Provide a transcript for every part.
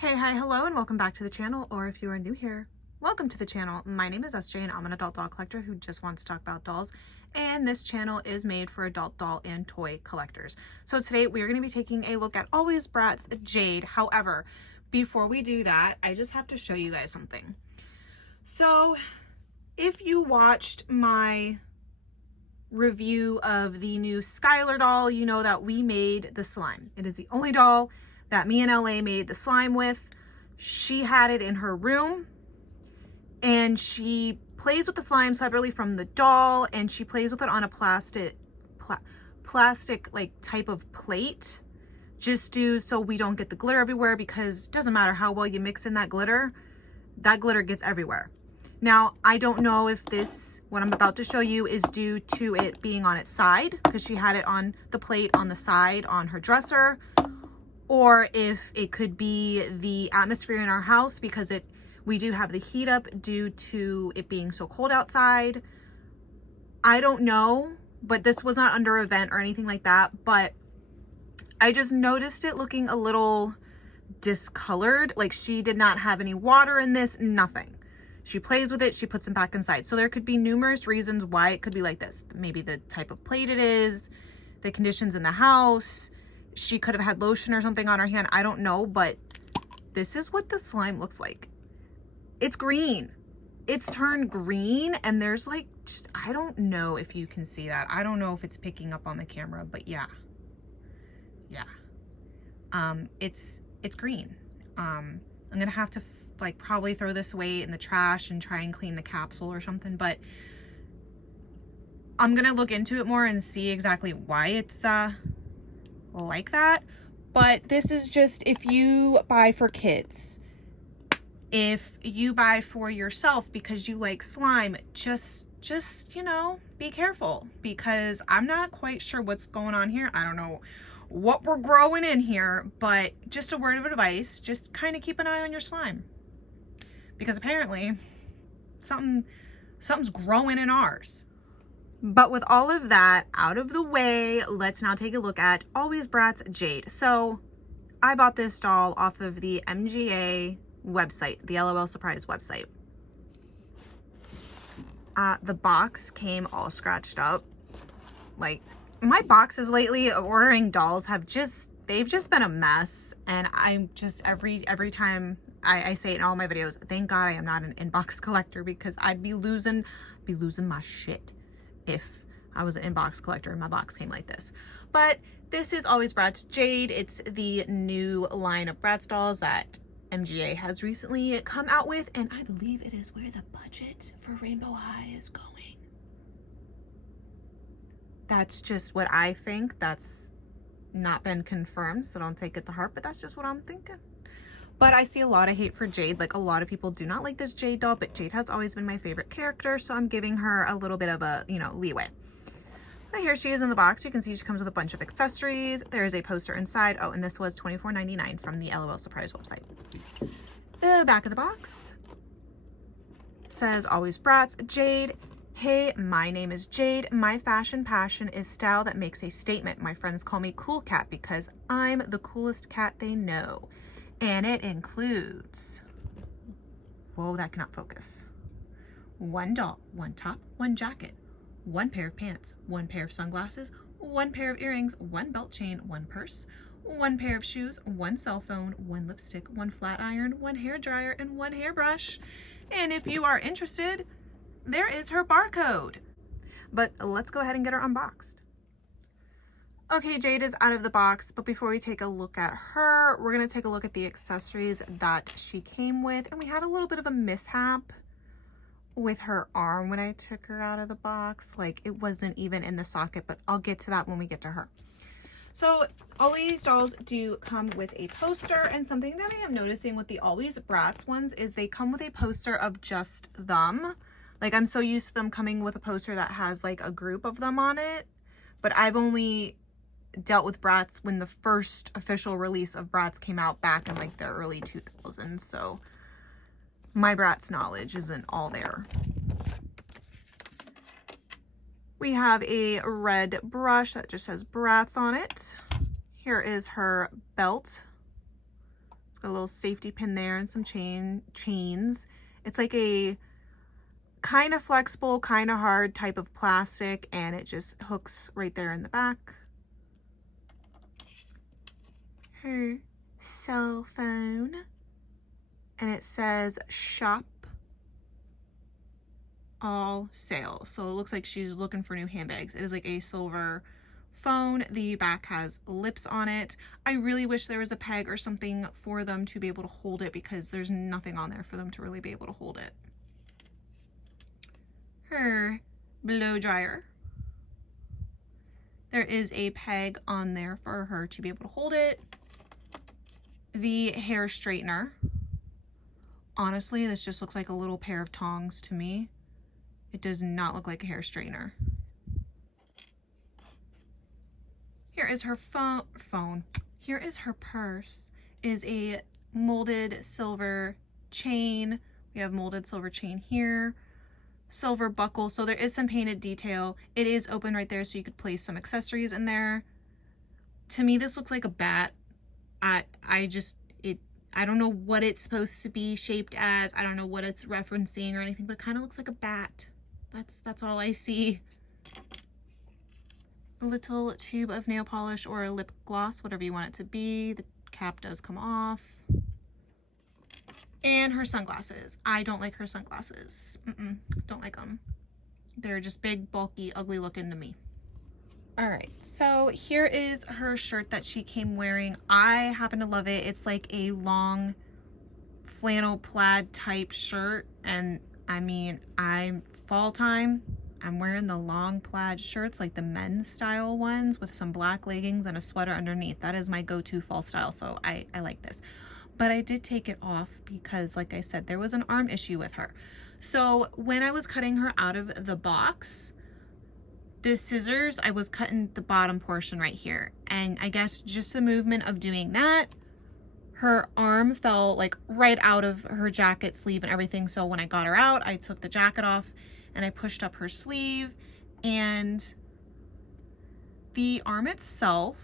Hey, hi, hello, and welcome back to the channel, or if you are new here, welcome to the channel. My name is SJ, and I'm an adult doll collector who just wants to talk about dolls, and this channel is made for adult doll and toy collectors. So today we are going to be taking a look at Alwayz Bratz Jade. However, before we do that, I just have to show you guys something. So if you watched my review of the new Skylar doll, you know that we made the slime. It is the only doll that me and LA made the slime with. She had it in her room and she plays with the slime separately from the doll, and she plays with it on a plastic like type of plate, just so we don't get the glitter everywhere, because it doesn't matter how well you mix in that glitter gets everywhere. Now, I don't know if this, what I'm about to show you, is due to it being on its side, because she had it on the plate on the side on her dresser, or if it could be the atmosphere in our house, because we do have the heat up due to it being so cold outside. I don't know, but this was not under event or anything like that, but I just noticed it looking a little discolored. Like, she did not have any water in this, nothing. She plays with it, she puts them back inside. So there could be numerous reasons why it could be like this. Maybe the type of plate it is, the conditions in the house. She could have had lotion or something on her hand. I don't know, but this is what the slime looks like. It's green. It's turned green, and there's like, I don't know if you can see that. I don't know if it's picking up on the camera, but yeah. It's green. I'm gonna have to like probably throw this away in the trash and try and clean the capsule or something, but I'm gonna look into it more and see exactly why it's like that. But this is just if you buy for kids, if you buy for yourself because you like slime, just you know, be careful, because I'm not quite sure what's going on here. I don't know what we're growing in here, but just a word of advice, just kind of keep an eye on your slime, because apparently something's growing in ours. But with all of that out of the way, let's now take a look at Alwayz Bratz Jade. So I bought this doll off of the MGA website, the LOL Surprise website. The box came all scratched up. Like, my boxes lately of ordering dolls they've just been a mess. And I'm just, every time I say it in all my videos, thank God I am not an inbox collector, because I'd be losing my shit if I was an inbox collector and my box came like this. But this is Alwayz Bratz Jade. It's the new line of Bratz dolls that MGA has recently come out with, and I believe it is where the budget for Rainbow High is going. That's just what I think. That's not been confirmed, so don't take it to heart, but that's just what I'm thinking. But I see a lot of hate for Jade. Like, a lot of people do not like this Jade doll, but Jade has always been my favorite character, so I'm giving her a little bit of a, you know, leeway. But here she is in the box. You can see she comes with a bunch of accessories. There is a poster inside. Oh, and this was $24.99 from the LOL Surprise website. The back of the box says Alwayz Bratz Jade. Hey, my name is Jade. My fashion passion is style that makes a statement. My friends call me Cool Cat because I'm the coolest cat they know. And it includes, whoa, that cannot focus. One doll, one top, one jacket, one pair of pants, one pair of sunglasses, one pair of earrings, one belt chain, one purse, one pair of shoes, one cell phone, one lipstick, one flat iron, one hair dryer, and one hairbrush. And if you are interested, there is her barcode. But let's go ahead and get her unboxed. Okay, Jade is out of the box, but before we take a look at her, we're going to take a look at the accessories that she came with. And we had a little bit of a mishap with her arm when I took her out of the box. Like, it wasn't even in the socket, but I'll get to that when we get to her. So all these dolls do come with a poster, and something that I am noticing with the Alwayz Bratz ones is they come with a poster of just them. Like, I'm so used to them coming with a poster that has like a group of them on it, but I've only dealt with Bratz when the first official release of Bratz came out back in like the early 2000s, so my Bratz knowledge isn't all there. We have a red brush that just says Bratz on it. Here is her belt. A little safety pin there and some chains. It's like a kind of flexible, kind of hard type of plastic, and it just hooks right there in the back. Her cell phone, and it says shop all sales. So it looks like she's looking for new handbags. It is like a silver phone. The back has lips on it. I really wish there was a peg or something for them to be able to hold it, because there's nothing on there for them to really be able to hold it. Her blow dryer. There is a peg on there for her to be able to hold it. The hair straightener. Honestly, this just looks like a little pair of tongs to me. It does not look like a hair straightener. Here is her phone. Here is her purse. It is a molded silver chain. We have molded silver chain here. Silver buckle. So there is some painted detail. It is open right there, so you could place some accessories in there. To me, this looks like a bat. I don't know what it's supposed to be shaped as. I don't know what it's referencing or anything, but it kind of looks like a bat. That's all I see. A little tube of nail polish or a lip gloss, whatever you want it to be. The cap does come off. And her sunglasses. I don't like her sunglasses. Don't like them. They're just big, bulky, ugly looking to me. All right, so here is her shirt that she came wearing. I happen to love it. It's like a long flannel plaid type shirt, and I mean, I'm fall time. I'm wearing the long plaid shirts, like the men's style ones with some black leggings and a sweater underneath. That is my go-to fall style, so I like this. But I did take it off because, like I said, there was an arm issue with her. So when I was cutting her out of the box, the scissors, I was cutting the bottom portion right here. And I guess just the movement of doing that, her arm fell like right out of her jacket sleeve and everything. So when I got her out, I took the jacket off and I pushed up her sleeve, and the arm itself,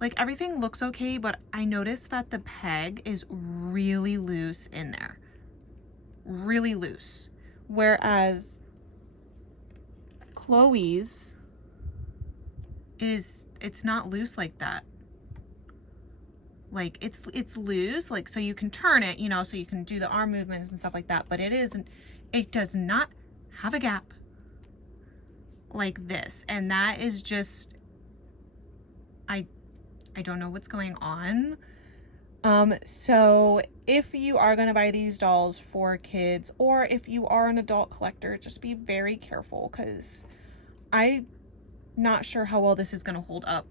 like everything looks okay, but I noticed that the peg is really loose in there. Really loose. Whereas Chloe's it's not loose like that. Like it's loose, like so you can turn it, you know, so you can do the arm movements and stuff like that, but it does not have a gap like this. And that is just, I don't know what's going on. So if you are going to buy these dolls for kids, or if you are an adult collector, just be very careful, because I'm not sure how well this is going to hold up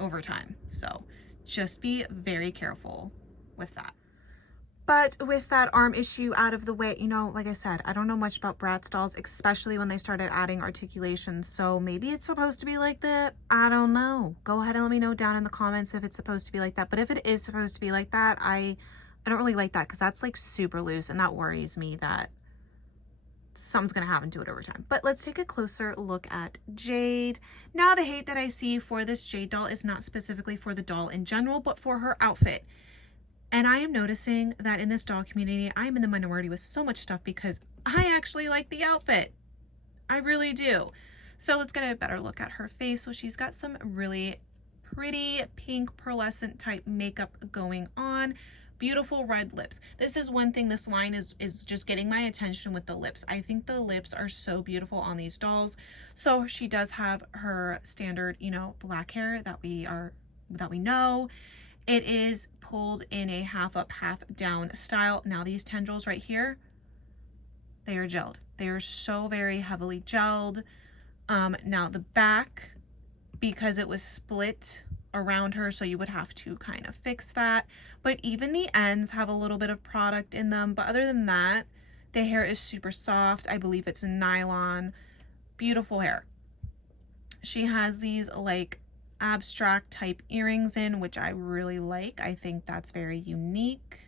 over time. So just be very careful with that. But with that arm issue out of the way, you know, like I said, I don't know much about Bratz dolls, especially when they started adding articulation. So maybe it's supposed to be like that. I don't know. Go ahead and let me know down in the comments if it's supposed to be like that. But if it is supposed to be like that, I don't really like that, because that's like super loose, and that worries me that something's going to happen to it over time. But let's take a closer look at Jade. Now, the hate that I see for this Jade doll is not specifically for the doll in general, but for her outfit. And I am noticing that in this doll community, I am in the minority with so much stuff, because I actually like the outfit. I really do. So let's get a better look at her face. So she's got some really pretty pink pearlescent type makeup going on. Beautiful red lips. This is one thing, this line is just getting my attention with the lips. I think the lips are so beautiful on these dolls. So she does have her standard, you know, black hair that we know. It is pulled in a half up, half down style. Now these tendrils right here, they are gelled. They are so very heavily gelled. Now the back, because it was split around her, so you would have to kind of fix that. But even the ends have a little bit of product in them. But other than that, the hair is super soft. I believe it's nylon. Beautiful hair. She has these like abstract type earrings in, which I really like. I think that's very unique.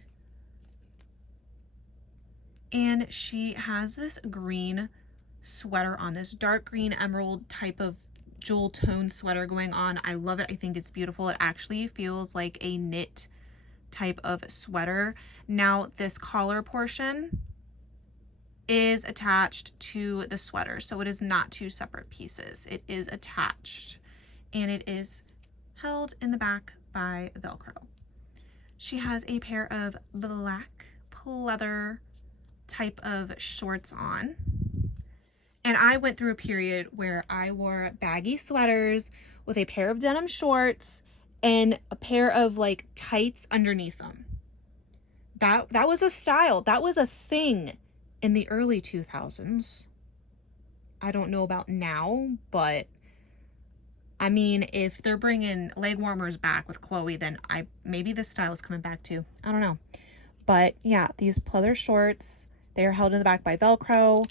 And she has this green sweater on, this dark green emerald type of jewel tone sweater going on. I love it. I think it's beautiful. It actually feels like a knit type of sweater. Now this collar portion is attached to the sweater, so it is not two separate pieces. It is attached and it is held in the back by Velcro. She has a pair of black pleather type of shorts on. And I went through a period where I wore baggy sweaters with a pair of denim shorts and a pair of like tights underneath them. That was a style. That was a thing in the early 2000s. I don't know about now, but I mean, if they're bringing leg warmers back with Chloe, then maybe this style is coming back too. I don't know. But yeah, these pleather shorts, they are held in the back by Velcro,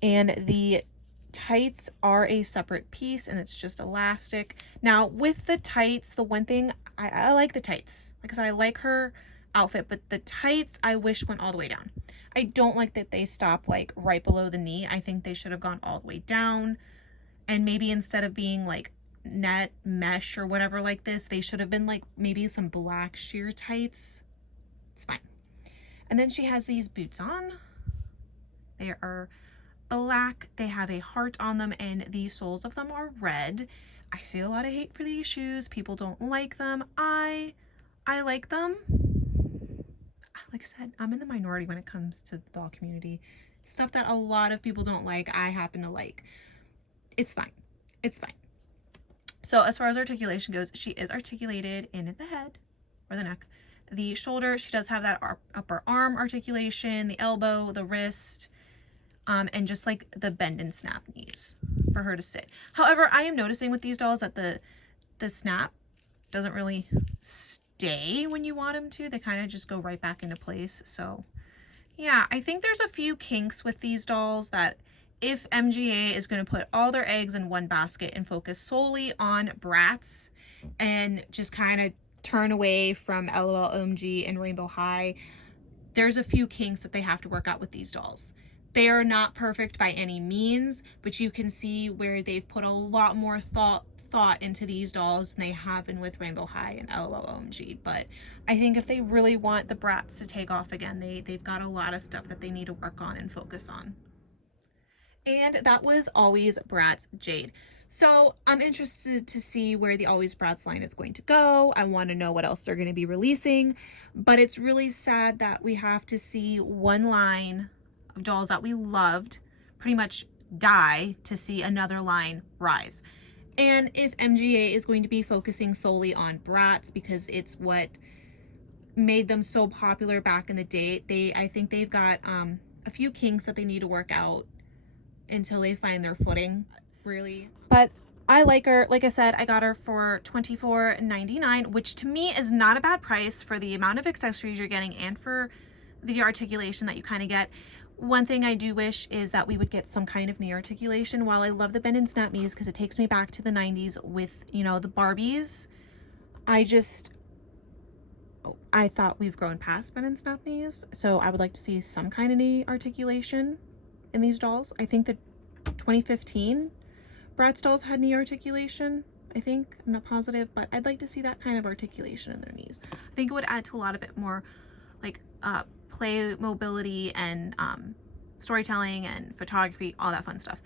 and the tights are a separate piece and it's just elastic. Now with the tights, the one thing, I like the tights. Like I said, I like her outfit, but the tights I wish went all the way down. I don't like that they stop like right below the knee. I think they should have gone all the way down, and maybe instead of being like net mesh or whatever like this, they should have been like maybe some black sheer tights. It's fine. And then she has these boots on. They are black. They have a heart on them and the soles of them are red. I see a lot of hate for these shoes. People don't like them. I like them. Like I said, I'm in the minority when it comes to the doll community. Stuff that a lot of people don't like, I happen to like. It's fine. It's fine. So as far as articulation goes, she is articulated in the head or the neck. The shoulder, she does have that upper arm articulation, the elbow, the wrist, and just like the bend and snap knees for her to sit. However, I am noticing with these dolls that the snap doesn't really stay when you want them to. They kind of just go right back into place. So yeah, I think there's a few kinks with these dolls that if MGA is going to put all their eggs in one basket and focus solely on Bratz and just kind of turn away from LOL OMG and Rainbow High, there's a few kinks that they have to work out with these dolls. They are not perfect by any means, but you can see where they've put a lot more thought into these dolls than they have been with Rainbow High and LOL OMG. But I think if they really want the Bratz to take off again, they've got a lot of stuff that they need to work on and focus on. And that was Alwayz Bratz Jade. So I'm interested to see where the Alwayz Bratz line is going to go. I want to know what else they're going to be releasing, but it's really sad that we have to see one line of dolls that we loved pretty much die to see another line rise. And if MGA is going to be focusing solely on Bratz because it's what made them so popular back in the day, I think they've got a few kinks that they need to work out until they find their footing, really. But I like her. Like I said, I got her for $24.99, which to me is not a bad price for the amount of accessories you're getting and for the articulation that you kind of get. One thing I do wish is that we would get some kind of knee articulation. While I love the bend and snap knees because it takes me back to the 90s with, you know, the Barbies, I thought we've grown past bend and snap knees. So I would like to see some kind of knee articulation in these dolls. I think the 2015 Bratz dolls had knee articulation. I think, I'm not positive, but I'd like to see that kind of articulation in their knees. I think it would add to a lot of it more like play mobility and storytelling and photography, all that fun stuff.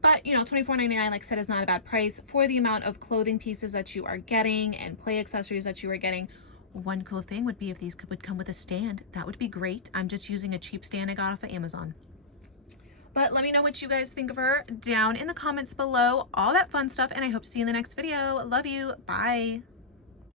But you know, $24.99, like I said, is not a bad price for the amount of clothing pieces that you are getting and play accessories that you are getting. One cool thing would be if these would come with a stand. That would be great. I'm just using a cheap stand I got off of Amazon. But let me know what you guys think of her down in the comments below, all that fun stuff, and I hope to see you in the next video. Love you. Bye.